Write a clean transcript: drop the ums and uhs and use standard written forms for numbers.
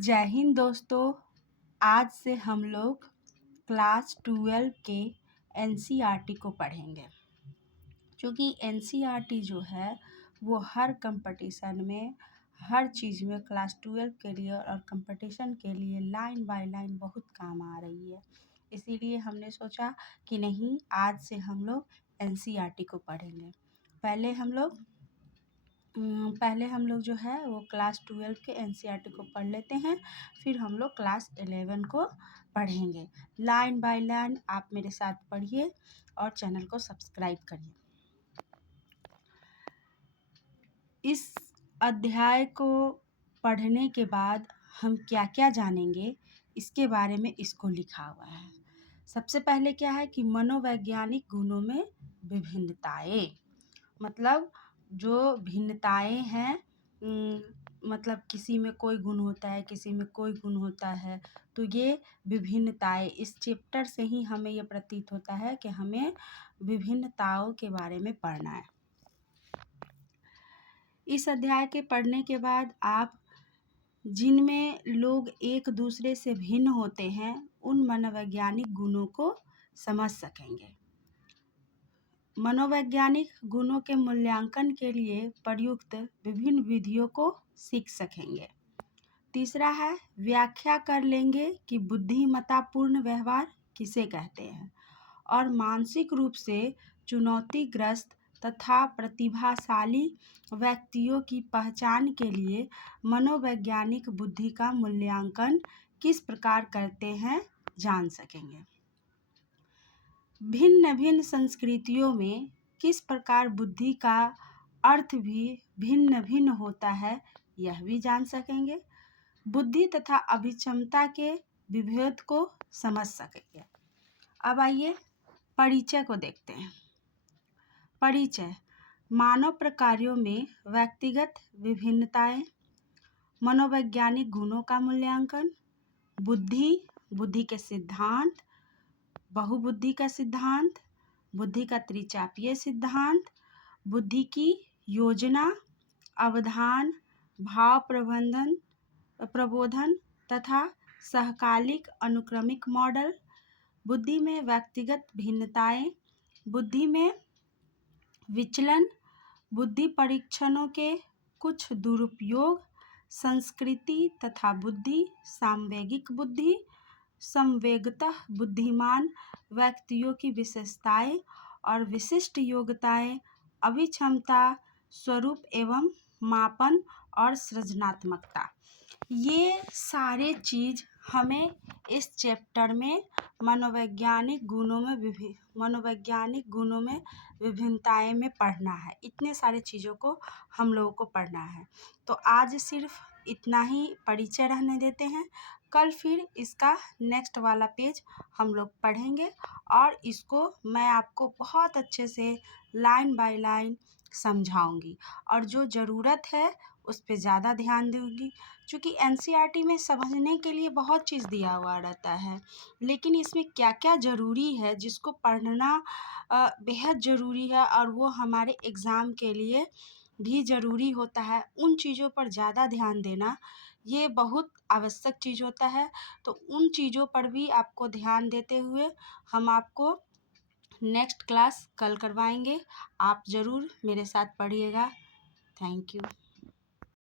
जय हिंद दोस्तों। आज से हम लोग क्लास 12 के एनसीईआरटी को पढ़ेंगे। क्योंकि एनसीईआरटी जो है वो हर कंपटीशन में, हर चीज़ में क्लास 12 के लिए और कंपटीशन के लिए लाइन बाय लाइन बहुत काम आ रही है। इसीलिए हमने सोचा कि नहीं, आज से हम लोग एनसीईआरटी को पढ़ेंगे। पहले हम लोग जो है वो क्लास 12 के एनसीईआरटी को पढ़ लेते हैं, फिर हम लोग क्लास 11 को पढ़ेंगे। लाइन बाय लाइन आप मेरे साथ पढ़िए और चैनल को सब्सक्राइब करिए। इस अध्याय को पढ़ने के बाद हम क्या क्या जानेंगे, इसके बारे में इसको लिखा हुआ है। सबसे पहले क्या है कि मनोवैज्ञानिक गुणों में विभिन्नताएं, मतलब जो भिन्नताएं हैं, मतलब किसी में कोई गुण होता है, किसी में कोई गुण होता है, तो ये विभिन्नताएं, इस चैप्टर से ही हमें ये प्रतीत होता है कि हमें विभिन्नताओं के बारे में पढ़ना है। इस अध्याय के पढ़ने के बाद आप जिनमें लोग एक दूसरे से भिन्न होते हैं उन मनोवैज्ञानिक गुणों को समझ सकेंगे। मनोवैज्ञानिक गुणों के मूल्यांकन के लिए प्रयुक्त विभिन्न विधियों को सीख सकेंगे। तीसरा है, व्याख्या कर लेंगे कि बुद्धिमत्तापूर्ण व्यवहार किसे कहते हैं और मानसिक रूप से चुनौतीग्रस्त तथा प्रतिभाशाली व्यक्तियों की पहचान के लिए मनोवैज्ञानिक बुद्धि का मूल्यांकन किस प्रकार करते हैं जान सकेंगे। भिन्न भिन्न संस्कृतियों में किस प्रकार बुद्धि का अर्थ भी भिन्न भिन्न होता है, यह भी जान सकेंगे। बुद्धि तथा अभिक्षमता के विभेद को समझ सकेंगे। अब आइए परिचय को देखते हैं। परिचय: मानव प्रकारों में व्यक्तिगत विभिन्नताएं, मनोवैज्ञानिक गुणों का मूल्यांकन, बुद्धि के सिद्धांत, बहुबुद्धि का सिद्धांत, बुद्धि का त्रिचापीय सिद्धांत, बुद्धि की योजना, अवधान, भाव प्रबोधन तथा सहकालिक अनुक्रमिक मॉडल, बुद्धि में व्यक्तिगत भिन्नताएं, बुद्धि में विचलन, बुद्धि परीक्षणों के कुछ दुरुपयोग, संस्कृति तथा बुद्धि, सामवेगिक बुद्धि, संवेगतः बुद्धिमान व्यक्तियों की विशेषताएं और विशिष्ट योग्यताएं, अभिक्षमता, स्वरूप एवं मापन और सृजनात्मकता। ये सारे चीज़ हमें इस चैप्टर में मनोवैज्ञानिक गुणों में विभिन्नताएं में पढ़ना है। इतने सारे चीज़ों को हम लोगों को पढ़ना है। तो आज सिर्फ इतना ही परिचय रहने देते हैं। कल फिर इसका नेक्स्ट वाला पेज हम लोग पढ़ेंगे और इसको मैं आपको बहुत अच्छे से लाइन बाय लाइन समझाऊंगी और जो ज़रूरत है उस पर ज़्यादा ध्यान दूंगी। क्योंकि एनसीईआरटी में समझने के लिए बहुत चीज़ दिया हुआ रहता है, लेकिन इसमें क्या क्या ज़रूरी है, जिसको पढ़ना बेहद ज़रूरी है और वो हमारे एग्ज़ाम के लिए भी ज़रूरी होता है, उन चीज़ों पर ज़्यादा ध्यान देना ये बहुत आवश्यक चीज़ होता है। तो उन चीज़ों पर भी आपको ध्यान देते हुए हम आपको नेक्स्ट क्लास कल करवाएंगे। आप ज़रूर मेरे साथ पढ़िएगा। Thank you.